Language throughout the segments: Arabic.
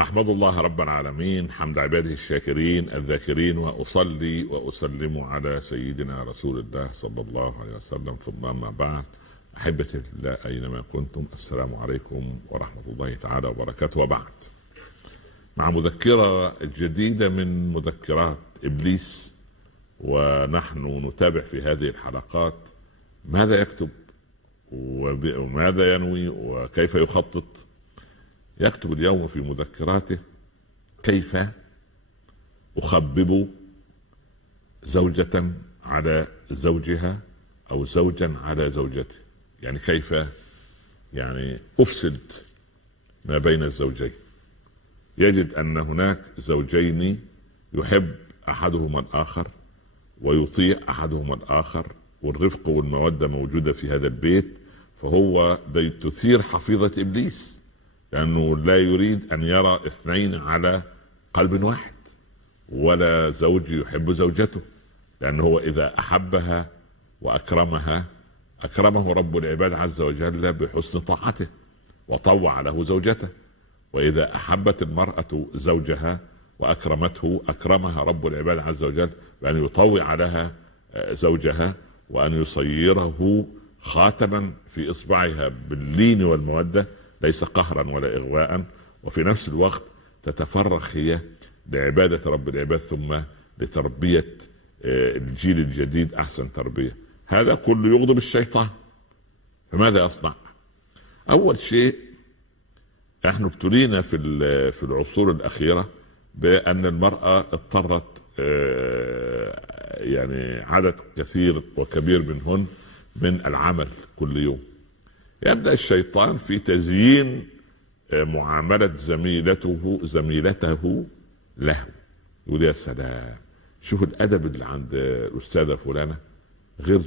أحمد الله رب العالمين حمد عباده الشاكرين الذاكرين، وأصلي وأسلم على سيدنا رسول الله صلى الله عليه وسلم، ثم أما بعد. أحبتي الله أينما كنتم، السلام عليكم ورحمة الله تعالى وبركاته. وبعد، مع مذكرة جديدة من مذكرات إبليس، ونحن نتابع في هذه الحلقات ماذا يكتب وماذا ينوي وكيف يخطط. يكتب اليوم في مذكراته: كيف أخبب زوجة على زوجها أو زوجا على زوجته. يعني كيف أفسد ما بين الزوجين. يجد أن هناك زوجين يحب أحدهما الآخر ويطيع أحدهما الآخر، والرفق والمودة موجودة في هذا البيت، فهو تثير حفيظة إبليس، لأنه لا يريد أن يرى اثنين على قلب واحد، ولا زوج يحب زوجته، لأنه إذا أحبها وأكرمها أكرمه رب العباد عز وجل بحسن طاعته وطوع له زوجته. وإذا أحبت المرأة زوجها وأكرمته أكرمها رب العباد عز وجل بأن يطوع لها زوجها، وأن يصيره خاتما في إصبعها باللين والمودة، ليس قهرا ولا إغواء، وفي نفس الوقت تتفرغ هي لعبادة رب العباد ثم لتربية الجيل الجديد أحسن تربية. هذا كله يغضب الشيطان. فماذا يصنع؟ أول شيء، نحن ابتلينا في العصور الأخيرة بأن المرأة اضطرت عدد كثير وكبير منهن من العمل كل يوم. يبدأ الشيطان في تزيين معاملة زميلته له. يقول: يا سلام، شوف الأدب اللي عند الأستاذة فلانة غير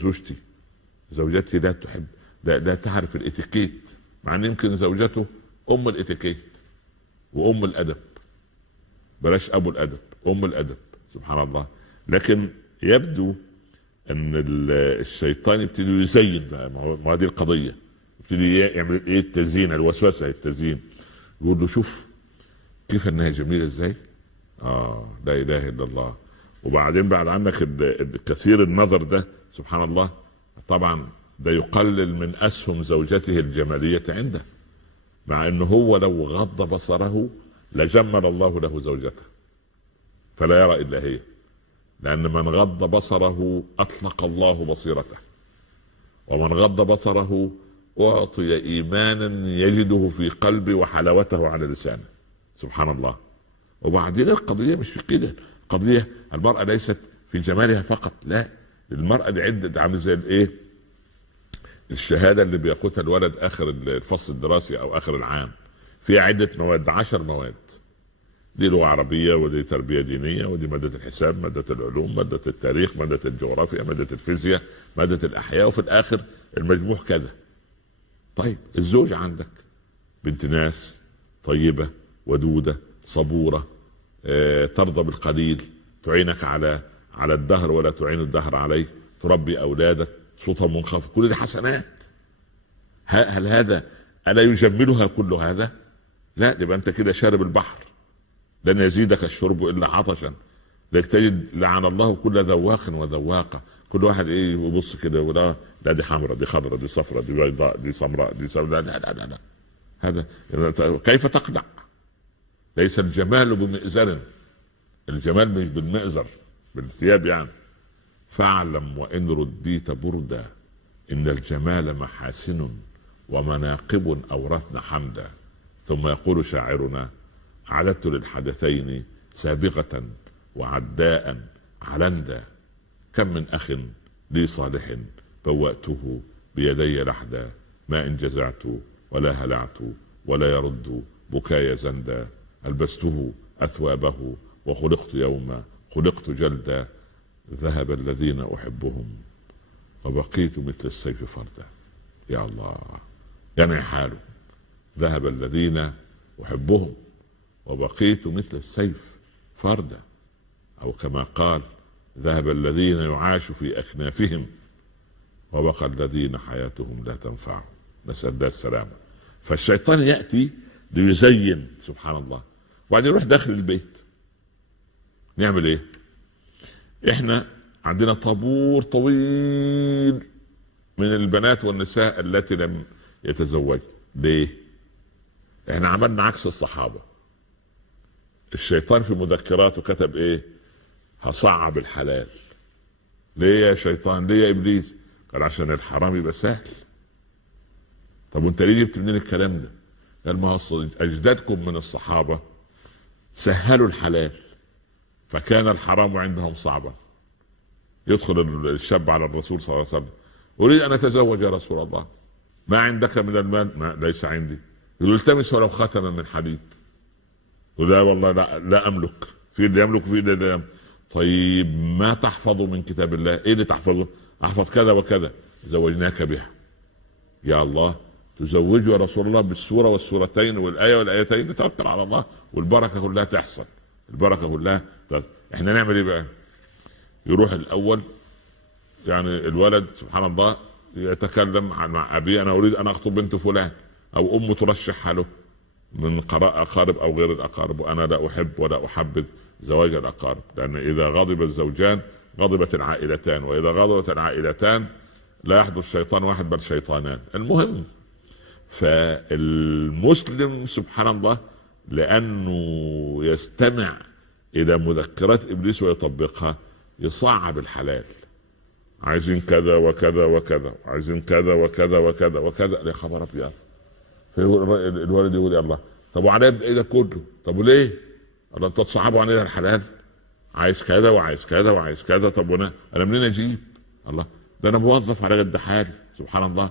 زوجتي لا تحب، لا تعرف الاتيكيت، مع أن يمكن زوجته أم الاتيكيت وأم الأدب، بلاش أبو الأدب، أم الأدب، سبحان الله. لكن يبدو أن الشيطان يبتدي يزين بقى ما هذه القضية، يبتدي يعمل إيه؟ التزيين، الوسوسة، التزيين. يقول له: شوف كيف أنها جميلة إزاي، لا إله إلا الله. وبعدين بعد عنك الكثير النظر ده، سبحان الله، طبعا ده يقلل من أسهم زوجته الجمالية عنده، مع أنه هو لو غض بصره لجمل الله له زوجته فلا يرى إلا هي، لأن من غض بصره أطلق الله بصيرته، ومن غض بصره أعطي إيمانا يجده في قلبه وحلاوته على لسانه، سبحان الله. وبعدين القضية مش في كده، قضية المرأة ليست في جمالها فقط، لا، المرأة دي عدة، عامل زي الايه، الشهادة اللي بياخدها الولد آخر الفصل الدراسي أو آخر العام، فيها عدة مواد، 10 مواد، دي لغة عربية، ودي تربية دينية، ودي مادة الحساب، مادة العلوم، مادة التاريخ، مادة الجغرافيا، مادة الفيزياء، مادة الأحياء، وفي الآخر المجموع كذا. طيب الزوج عندك بنت ناس طيبة ودودة صبورة، ترضى بالقليل، تعينك على الدهر ولا تعين الدهر عليه، تربي أولادك، صوتها منخفض، كل دي حسنات. هل هذا ألا يجملها كل هذا؟ لا، يبقى أنت كده شارب البحر، لن يزيدك الشرب إلا عطشا. لذلك تجد لعن الله كل ذواق وذواقة، كل واحد يبص كده ولا لا، دي حمراء، دي خضراء، دي صفراء، دي بيضاء، دي سمراء، دي سوداء، لا لا لا لا. هذا كيف تقنع؟ ليس الجمال بمئزر، الجمال مش بالمئزر، بالثياب فاعلم وإن رديت بردا إن الجمال محاسن ومناقب أورثنا حمدا. ثم يقول شاعرنا: أعددت للحدثين سابقة وعداء علندا، كم من أخ لي صالح بوأته بيدي لحدا، ما إن جزعت ولا هلعت ولا يرد بكاي زندا، ألبسته أثوابه وخلقت يوما خلقت جلدا، ذهب الذين أحبهم وبقيت مثل السيف فردا. يا الله، حاله ذهب الذين أحبهم وبقيت مثل السيف فردا، أو كما قال: ذهب الذين يعاش في أكنافهم وبقى الذين حياتهم لا تنفعهم. نسأل الله السلامة. فالشيطان يأتي ليزين، سبحان الله، وبعدين يروح داخل البيت. نعمل ايه؟ احنا عندنا طابور طويل من البنات والنساء التي لم يتزوج. ليه؟ احنا عملنا عكس الصحابة. الشيطان في مذكراته كتب ايه؟ هصعب الحلال. ليه يا شيطان؟ ليه يا ابليس؟ قال عشان الحرام يبقى سهل. طب وانت ليه جبت منين الكلام ده؟ قال ما هو اجدادكم من الصحابة سهلوا الحلال فكان الحرام عندهم صعبا. يدخل الشاب على الرسول صلى الله عليه وسلم: اريد ان اتزوج يا رسول الله، ما عندك من المال؟ ما ليس عندي. يقول: التمس ولو خاتما من حديد. يقول: لا والله لا املك. في اللي يملك وفي اللي لا يملك. طيب ما تحفظ من كتاب الله؟ ايه اللي تحفظه؟ احفظ كذا وكذا. زوجناك بها. يا الله، تزوج يا رسول الله بالسورة والسورتين والآية والآيتين، نتوكل على الله والبركة كلها تحصل. البركة كلها تحصل. احنا نعمل ايه بقى؟ يروح الأول، يعني الولد سبحان الله يتكلم مع أبي: أنا أريد أن أخطب بنت فلان، أو أمه ترشحها له من أقارب أو غير الأقارب، وأنا لا أحب ولا أحبذ زواج الأقارب، لأن إذا غضب الزوجان غضبت العائلتان، وإذا غضبت العائلتان لا يحدث شيطان واحد بل شيطانان. المهم، فالمسلم سبحان الله لأنه يستمع إلى مذكرات إبليس ويطبقها يصعب الحلال. عايزين كذا وكذا وكذا، عايزين كذا وكذا وكذا وكذا. يا خبر أبيض! الولد يقول: يا الله، طب وعليه ايه ده كله؟ طب وليه؟ الله، انتوا تصعبوا علينا الحلال؟ عايز كذا وعايز كذا وعايز كذا. طب انا منين اجيب؟ الله، ده انا موظف على قد حالي. سبحان الله.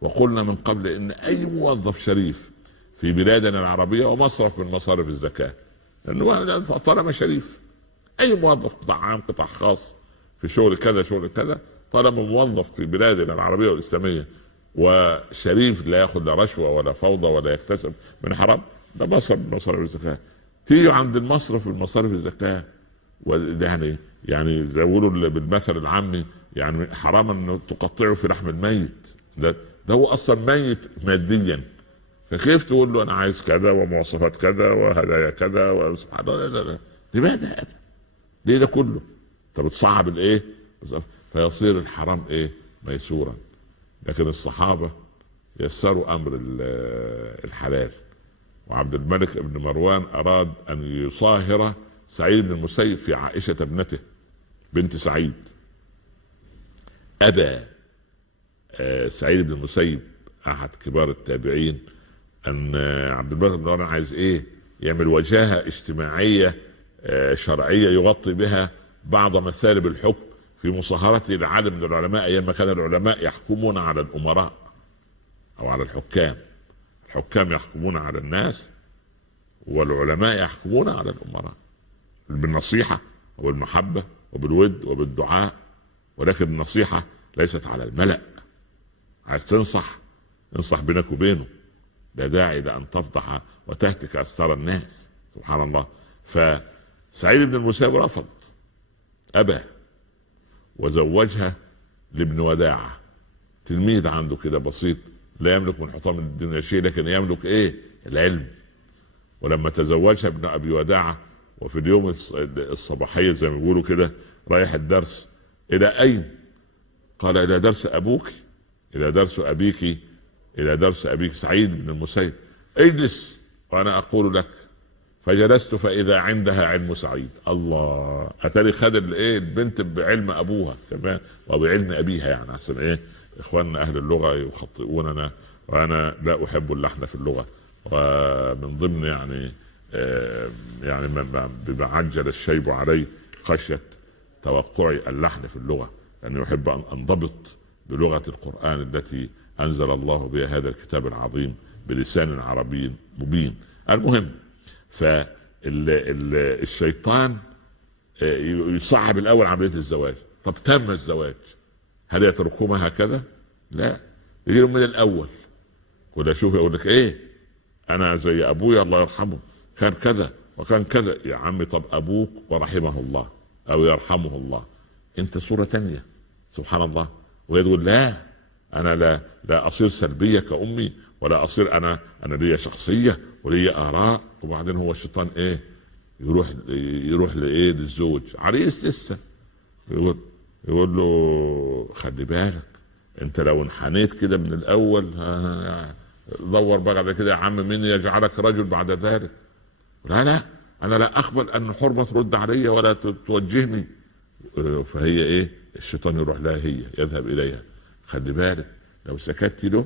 وقلنا من قبل ان اي موظف شريف في بلادنا العربيه ومصرف من مصارف الزكاه، لانه طالما شريف، اي موظف قطاع عام قطاع خاص في شغل كذا شغل كذا، طالما موظف في بلادنا العربيه والاسلاميه وشريف لا ياخذ لا رشوه ولا فوضى ولا يكتسب من حرام، ده مصرف من مصارف الزكاه. تيجي عند المصرف من مصارف الزكاه، وده يعني زي يقولوا بالمثل العامي، يعني حرام ان تقطعه في لحم الميت. ده هو اصلا ميت ماديا، فكيف تقول له انا عايز كذا ومواصفات كذا وهدايا كذا وسبحان الله؟ لا. لماذا هذا؟ ليه ده كله؟ طب تصعب الايه؟ فيصير الحرام ايه؟ ميسورا. لكن الصحابه يسروا امر الحلال. وعبد الملك بن مروان اراد ان يصاهر سعيد بن المسيب في عائشه ابنته بنت سعيد. ابى سعيد بن المسيب احد كبار التابعين ان عبد الملك بن مروان عايز ايه؟ يعمل وجاهه اجتماعيه شرعيه يغطي بها بعض مثالب الحكم في مصاهرته لعالم من العلماء، ايام ما كان العلماء يحكمون على الامراء او على الحكام. الحكام يحكمون على الناس والعلماء يحكمون على الامراء بالنصيحه وبالمحبه وبالود وبالدعاء، ولكن النصيحه ليست على الملأ. عايز تنصح، انصح بينك وبينه، لا داعي لأن تفضح وتهتك أستار الناس. سبحان الله. فسعيد بن المسيب رفض، أبى، وزوجها لابن وداعة، تلميذ عنده كده بسيط لا يملك من حطام الدنيا شيء، لكن يملك ايه؟ العلم. ولما تزوجها ابن أبي وداعة وفي اليوم الصباحية زي ما بيقولوا كده رايح الدرس، إلى أين؟ قال: إلى درس أبوك، إلى درس أبيك، إلى درس أبيك سعيد بن المسيب. اجلس وأنا أقول لك. فجلست فإذا عندها علم سعيد. الله، أتاري خد الايه؟ البنت بعلم أبوها كمان وبعلم أبيها، يعني عشان ايه؟ إخواننا أهل اللغة يخطئوننا، وأنا لا أحب اللحن في اللغة، ومن ضمن يعني بما عجل الشيب علي خشية توقعي اللحن في اللغة، لأني أحب أن أنضبط بلغة القرآن التي أنزل الله بها هذا الكتاب العظيم بلسان عربي مبين. المهم، فالشيطان يصعب الأول عملية الزواج. طب تم الزواج، هل يتركهما هكذا؟ لا، يجيهم من الأول. ولا شوف يقول لك ايه؟ أنا زي أبويا الله يرحمه كان كذا وكان كذا. يا عمي، طب أبوك ورحمه الله أو يرحمه الله، أنت صورة تانية. سبحان الله. ويقول: لا، أنا لا أصير سلبية كأمي ولا اصير انا ليا شخصيه وليا اراء. وبعدين هو الشيطان ايه؟ يروح لايه؟ للزوج عريس لسه، يقول له خلي بالك انت لو انحنيت كده من الاول دور بقى على كده يا عم مين يجعلك رجل بعد ذلك. لا انا لا اقبل ان حرمه ترد علي ولا توجهني. فهي ايه؟ الشيطان يروح لها، هي يذهب اليها. خلي بالك لو سكتت له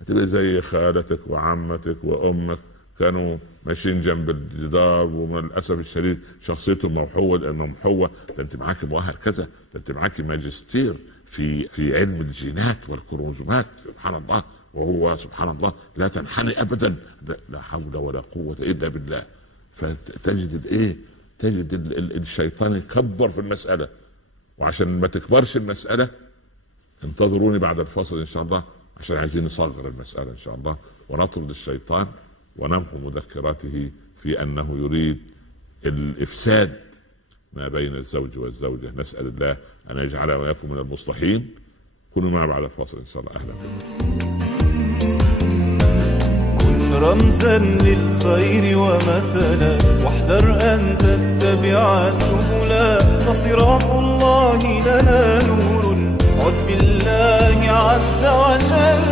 هتبقى زي خالتك وعمتك وامك كانوا ماشيين جنب الجدار، وللاسف الشديد شخصيتهم موحوه لانه محوه. ده انت معاك مؤهل كذا، ده انت معاك ماجستير في علم الجينات والكروموزومات، سبحان الله. وهو سبحان الله لا تنحني ابدا، لا حول ولا قوه الا بالله. فتجد الايه؟ تجد الشيطان يكبر في المساله. وعشان ما تكبرش المساله انتظروني بعد الفصل ان شاء الله، عشان عايزين نصغر المساله ان شاء الله ونطرد الشيطان ونمحو مذكراته في انه يريد الافساد ما بين الزوج والزوجه. نسال الله ان يجعلنا واياكم من المصلحين. كونوا معنا بعد الفاصل ان شاء الله. اهلا بكم. كن رمزا للخير ومثلا، واحذر ان تتبع السبلا، فصراط الله لنا نور، عد بالله عز وجل.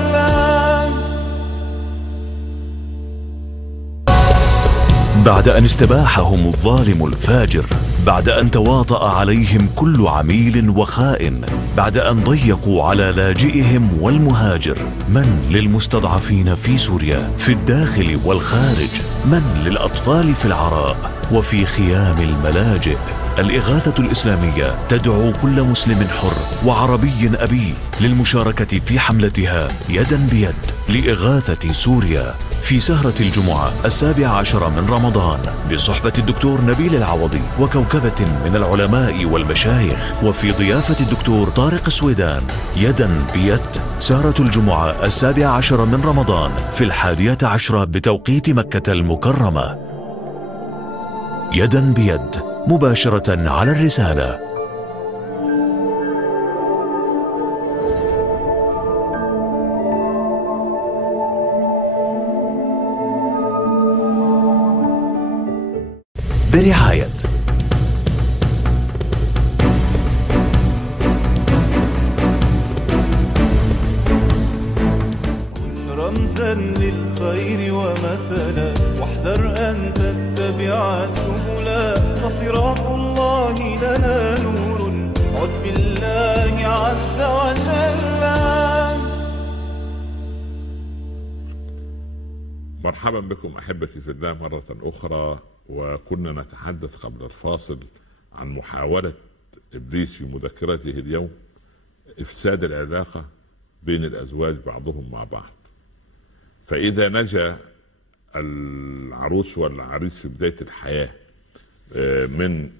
بعد أن استباحهم الظالم الفاجر، بعد أن تواطأ عليهم كل عميل وخائن، بعد أن ضيقوا على لاجئهم والمهاجر، من للمستضعفين في سوريا في الداخل والخارج، من للأطفال في العراء وفي خيام الملاجئ. الإغاثة الإسلامية تدعو كل مسلم حر وعربي أبي للمشاركة في حملتها يدا بيد لإغاثة سوريا في سهرة الجمعة 17 من رمضان بصحبة الدكتور نبيل العوضي وكوكبة من العلماء والمشايخ، وفي ضيافة الدكتور طارق السويدان. يدا بيد، سهرة الجمعة 17 من رمضان في 11 بتوقيت مكة المكرمة. يدا بيد مباشرة على الرسالة. برعاية كن رمزا للخير ومثلا، واحذر ان تتبع السبلا، فصراط الله لنا نور، عد بالله عز وجل. مرحبا بكم احبتي في الله مره اخرى. وكنا نتحدث قبل الفاصل عن محاوله ابليس في مذكرته اليوم افساد العلاقه بين الازواج بعضهم مع بعض. فاذا نجا العروس والعريس في بدايه الحياه من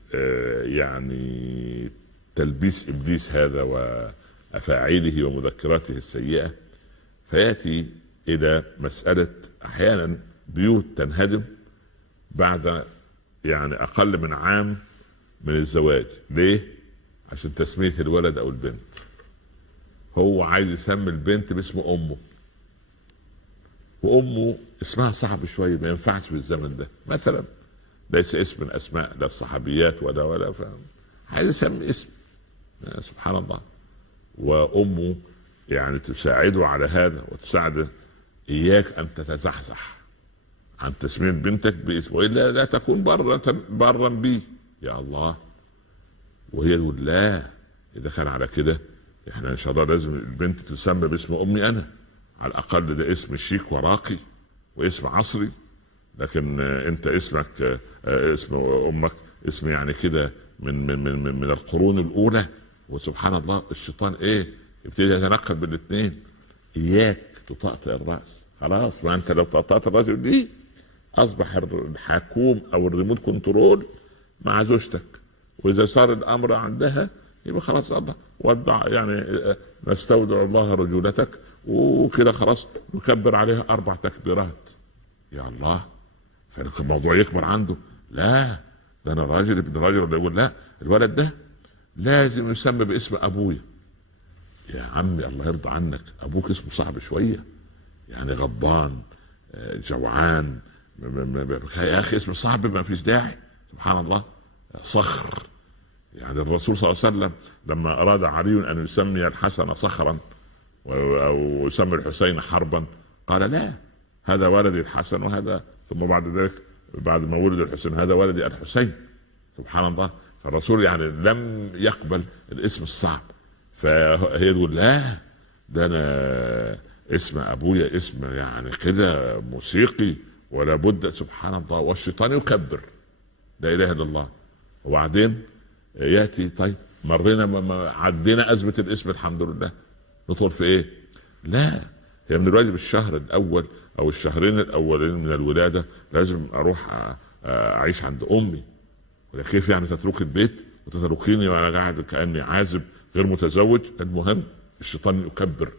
يعني تلبيس ابليس هذا وافاعيله ومذكراته السيئه، فياتي الى مساله احيانا بيوت تنهدم بعد يعني اقل من عام من الزواج. ليه؟ عشان تسميه الولد او البنت. هو عايز يسمي البنت باسم امه، وامه اسمها صعب شويه ما ينفعش في الزمن ده مثلا، ليس اسم من اسماء لا الصحابيات ولا فاهم، عايز يسمي اسم. سبحان الله. وامه يعني تساعده على هذا وتساعده. اياك ان تتزحزح عن تسمية بنتك باسم، والا لا تكون برا بي يا الله. وهي تقول لا، اذا كان على كده احنا ان شاء الله لازم البنت تسمى باسم امي انا، على الاقل ده اسم شيك وراقي واسم عصري. لكن انت اسمك اسم امك اسم يعني كده من القرون الاولى. وسبحان الله الشيطان ايه يبتدي يتنقل بالاثنين. اياك تطأطئ الراس. خلاص، ما انت لو طأطأت الراس دي اصبح الحكوم او الريموت كنترول مع زوجتك، واذا صار الامر عندها يبقى خلاص الله ودع، يعني نستودع الله رجولتك وكده خلاص نكبر عليها 4 تكبيرات يا الله. فالموضوع يكبر عنده. لا، ده انا راجل ابن راجل، ولا يقول لا الولد ده لازم يسمى باسم ابويا. يا عمي الله يرضى عنك، ابوك اسمه صعب شويه يعني غضبان، جوعان، يا اخي اسم صعب ما فيش داعي. سبحان الله. صخر، يعني الرسول صلى الله عليه وسلم لما اراد علي ان يسمي الحسن صخرا او يسمي الحسين حربا قال لا، هذا ولدي الحسن، وهذا ثم بعد ذلك بعد ما ولد الحسين هذا ولدي الحسين. سبحان الله. فالرسول يعني لم يقبل الاسم الصعب، فهي تقول لا ده انا اسم ابويا اسم يعني كده موسيقي ولا بد. سبحان الله. والشيطان يكبر، لا اله الا الله. وبعدين ياتي طيب مرينا عدينا ازمه الاسم الحمد لله، ندخل في ايه؟ لا، هي من الواجب الشهر الاول او الشهرين الاولين من الولاده لازم اروح اعيش عند امي. ولا كيف يعني تترك البيت وتتركيني وانا قاعد كاني عازب غير متزوج؟ المهم الشيطان يكبر.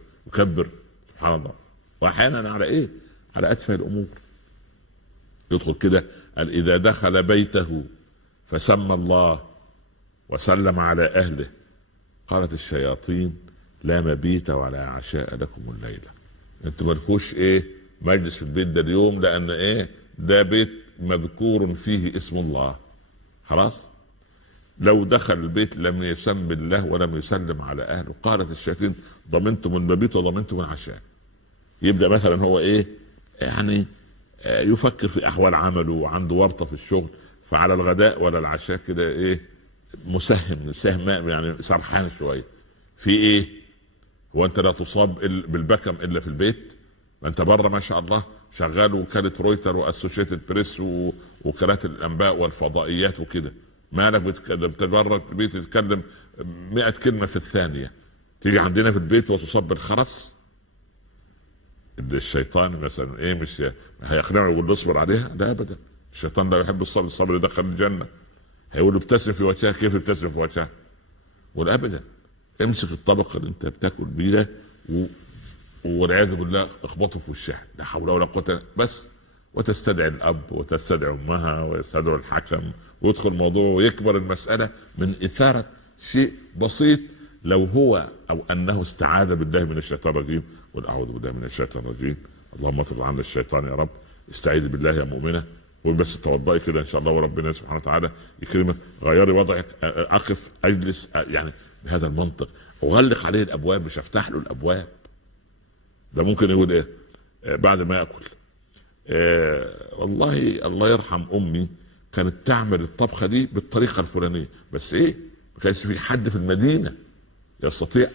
سبحان الله. واحيانا على ايه؟ على اتفه الامور. يدخل كده قال اذا دخل بيته فسمى الله وسلم على اهله قالت الشياطين لا مبيت ولا عشاء لكم الليله. انتوا مالكوش ايه مجلس في البيت ده اليوم، لان ايه ده بيت مذكور فيه اسم الله. خلاص. لو دخل البيت لم يسمي الله ولم يسلم على اهله قالت الشياطين ضمنتم المبيت وضمنتم العشاء. يبدا مثلا هو ايه يعني يفكر في احوال عمله وعنده ورطه في الشغل، فعلى الغداء ولا العشاء كده ايه مسهم يعني سرحان شويه في ايه. هو انت لا تصاب بالبكم الا في البيت؟ ما انت بره ما شاء الله شغال وكاله رويتر واسوشيتد بريس وكالات الانباء والفضائيات وكده، مالك بتتبرك البيت تتكلم 100 كلمه في الثانيه، تيجي عندنا في البيت وتصاب بالخرس. الشيطان مثلا ايه مش هيقنعه ويقول له اصبر عليها؟ لا ابدا. الشيطان لا يحب الصبر، الصبر يدخل الجنه. هيقول له ابتسم في وجهها، كيف ابتسم في وجهها؟ ولا ابدا. امسك الطبق اللي انت بتاكل بيه ده والعياذ بالله اخبطه في وشها، لا حول ولا قوه، بس وتستدعي الاب وتستدعي امها ويستدعوا الحكم ويدخل الموضوع ويكبر المساله من اثاره شيء بسيط لو هو او انه استعاذ بالله من الشيطان الرجيم. قل اعوذ بالله من الشيطان الرجيم، اللهم اطرد عنا الشيطان يا رب. استعيذ بالله يا مؤمنه، وبس توضئي كده ان شاء الله وربنا سبحانه وتعالى يكرمك. غيري وضعك، اقف اجلس يعني بهذا المنطق، اغلق عليه الابواب مش افتح له الابواب. ده ممكن يقول ايه بعد ما ياكل؟ والله الله يرحم امي كانت تعمل الطبخه دي بالطريقه الفلانيه، بس ايه ما كانش في حد في المدينه يستطيع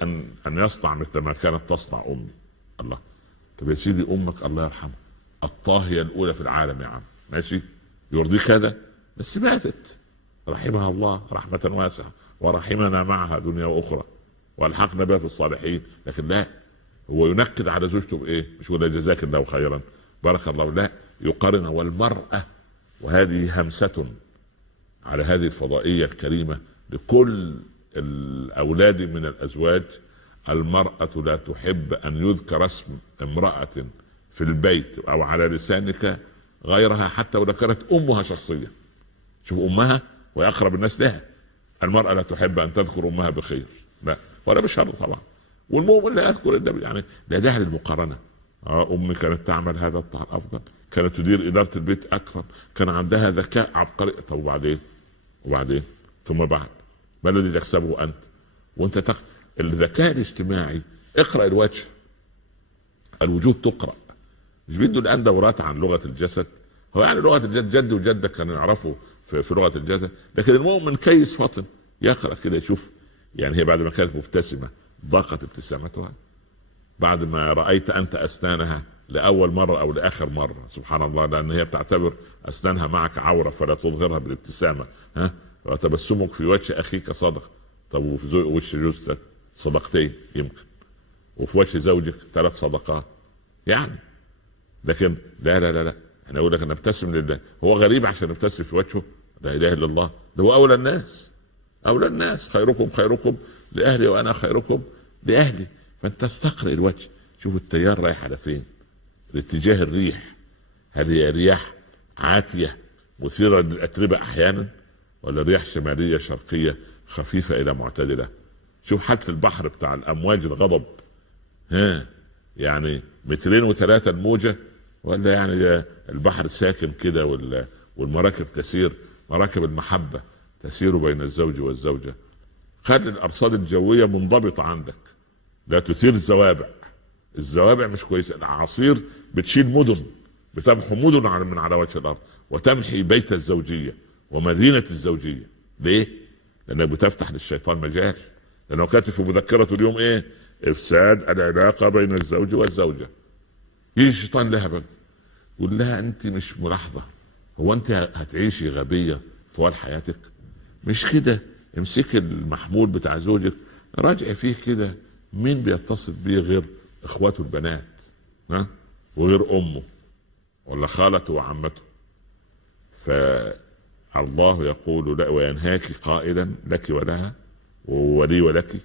ان يصنع مثل ما كانت تصنع امي. الله. طب يا سيدي امك الله يرحمها الطاهيه الاولى في العالم يا عم، ماشي يرضيك هذا؟ بس ماتت رحمها الله رحمه واسعه ورحمنا معها دنيا واخرى والحقنا بها في الصالحين. لكن لا، هو ينكد على زوجته بايه؟ مش ولا جزاك الله خيرا بارك الله، لا، يقارن. والمراه، وهذه همسه على هذه الفضائيه الكريمه لكل الاولاد من الازواج، المراه لا تحب ان يذكر اسم امراه في البيت او على لسانك غيرها حتى ولو كانت امها شخصيا. شوف امها واقرب الناس لها، المراه لا تحب ان تذكر امها بخير، لا ولا بشر طبعا. والمؤمن لا يذكر الا يعني لا داعي للمقارنه. امي كانت تعمل هذا الطعام افضل، كانت تدير اداره البيت اكرم، كان عندها ذكاء عبقري. طب وبعدين ثم بعد ما الذي تكسبه انت وانت الذكاء الاجتماعي؟ اقرا الوجه، الوجوه تقرا. مش بيدوا الان دورات عن لغه الجسد؟ هو يعني لغه الجسد جد وجدك كانوا يعرفوا في لغه الجسد، لكن المؤمن كيس فاطن يقرا كده يشوف. يعني هي بعد ما كانت مبتسمه ضاقت ابتسامتها، بعد ما رايت انت اسنانها لاول مره او لاخر مره، سبحان الله، لان هي بتعتبر اسنانها معك عوره فلا تظهرها بالابتسامه. وتبسمك في وجه اخيك صدق. طب وفي وش جوزتك صدقتين يمكن، وفي وجه زوجك 3 صدقات يعني. لكن لا لا لا لا، انا اقول لك انا ابتسم لله. هو غريب عشان ابتسم في وجهه؟ لا اله الا الله، ده هو اولى الناس خيركم لاهلي وانا خيركم لاهلي. فانت استقرئ الوجه، شوف التيار رايح على فين، الاتجاه الريح، هل هي رياح عاتيه مثيره للاتربه احيانا، ولا رياح شماليه شرقيه خفيفه الى معتدله؟ شوف حتى البحر بتاع الامواج الغضب، يعني 2 و3 الموجة، ولا يعني البحر ساكن كده والمراكب تسير، مراكب المحبة تسير بين الزوج والزوجة. خلي الأرصاد الجوية منضبطة عندك، لا تثير الزوابع. الزوابع مش كويسة. الأعاصير بتشيل مدن، بتمحو مدن من على وجه الأرض، وتمحي بيت الزوجية ومدينة الزوجية. ليه؟ لأنك بتفتح للشيطان مجال، لأنه كاتب في مذكرة اليوم إيه؟ إفساد العلاقة بين الزوج والزوجة. يجي الشيطان لها بقى يقول لها أنت مش ملاحظة؟ هو أنت هتعيشي غبية طوال حياتك؟ مش كده. امسك المحمول بتاع زوجك، راجع فيه كده مين بيتصل بيه غير اخواته البنات، ها؟ وغير امه ولا خالته وعمته. فالله يقول لا وينهاك قائلا لك ولها وولي ولك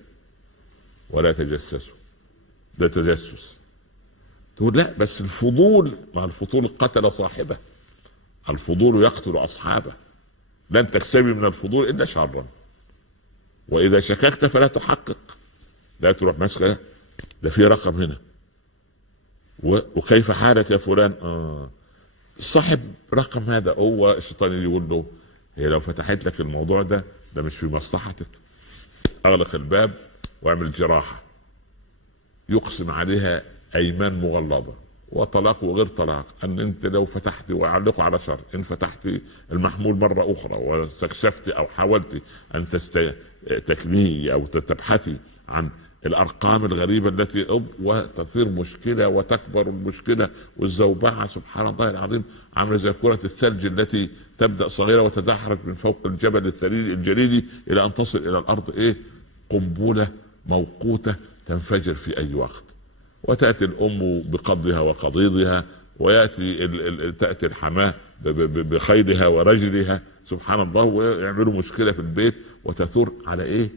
ولا تجسسوا. ده تجسس. تقول لا بس الفضول، ما الفضول قتل صاحبه، الفضول يقتل اصحابه. لن تكسبي من الفضول الا شرا، واذا شككت فلا تحقق. لا تروح مسكه ده في رقم هنا وكيف حالك يا فلان؟ صاحب رقم هذا هو الشيطان يقول له هي لو فتحت لك الموضوع ده مش في مصلحتك، اغلق الباب واعمل جراحة. يقسم عليها ايمان مغلظة وطلاق وغير طلاق، ان انت لو فتحت واعلقه على شر، ان فتحت المحمول مرة اخرى واستكشفت او حاولت ان تكنيه او تبحثي عن الارقام الغريبة التي وتصير مشكلة وتكبر المشكلة، والزوبعة سبحان الله العظيم عاملة زي كرة الثلج التي تبدأ صغيرة وتدحرج من فوق الجبل الجليدي الى ان تصل الى الارض ايه؟ قنبلة موقوتة تنفجر في اي وقت. وتأتي الام بقضها وقضيضها، ويأتي تأتي الحماة بخيلها ورجلها سبحان الله، ويعملوا مشكلة في البيت وتثور على ايه؟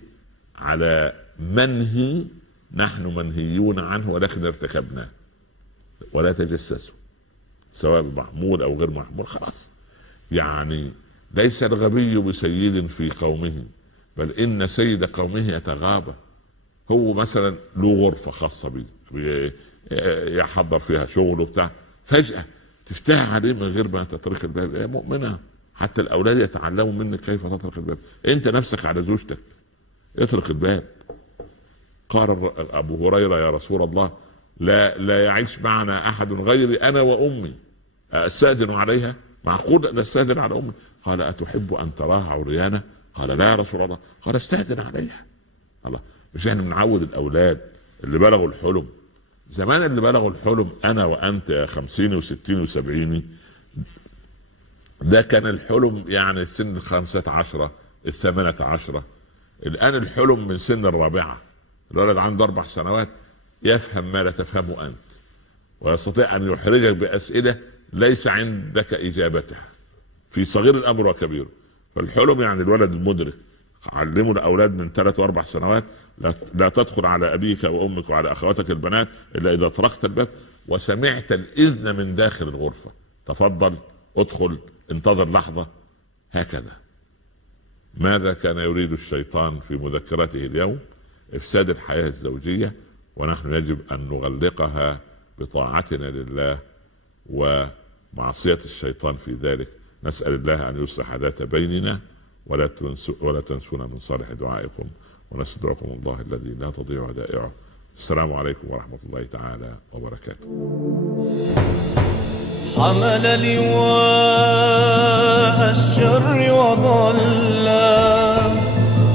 على منهي نحن منهيون عنه ولكن ارتكبناه. ولا تجسسوا سواء محمول او غير محمول. خلاص يعني ليس الغبي بسيد في قومه، بل ان سيد قومه يتغابى. هو مثلا له غرفة خاصة به يحضر فيها شغله بتاع، فجأة تفتح عليه من غير ما تطرق الباب. يا مؤمنة، حتى الاولاد يتعلموا منك كيف تطرق الباب. انت نفسك على زوجتك اطرق الباب. قال ابو هريرة يا رسول الله لا يعيش معنا احد غيري انا وامي، استأذن عليها؟ معقول استأذن على امي؟ قال اتحب ان تراها عريانة؟ قال لا يا رسول الله. قال استأذن عليها. الله، مش احنا بنعود الاولاد اللي بلغوا الحلم؟ زمان اللي بلغوا الحلم انا وانت يا 50 و60 و70، ده كان الحلم يعني سن 15 18. الان الحلم من سن 4. الولد عنده 4 سنوات يفهم ما لا تفهمه انت، ويستطيع ان يحرجك باسئله ليس عندك اجابتها في صغير الامر وكبيره. فالحلم يعني الولد المدرك. علموا الاولاد من 3 و4 سنوات لا تدخل على ابيك وامك وعلى اخواتك البنات الا اذا طرقت الباب وسمعت الاذن من داخل الغرفه. تفضل ادخل، انتظر لحظه. هكذا. ماذا كان يريد الشيطان في مذكرته اليوم؟ افساد الحياه الزوجيه، ونحن يجب ان نغلقها بطاعتنا لله ومعصيه الشيطان في ذلك. نسال الله ان يصلح ذات بيننا، ولا تنسونا من صالح دعائكم، ونستودعكم الله الذي لا تضيع ودائعه. السلام عليكم ورحمة الله تعالى وبركاته. حمل لواء الشر وضل،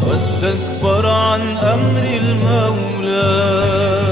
واستكبر عن أمر المولى.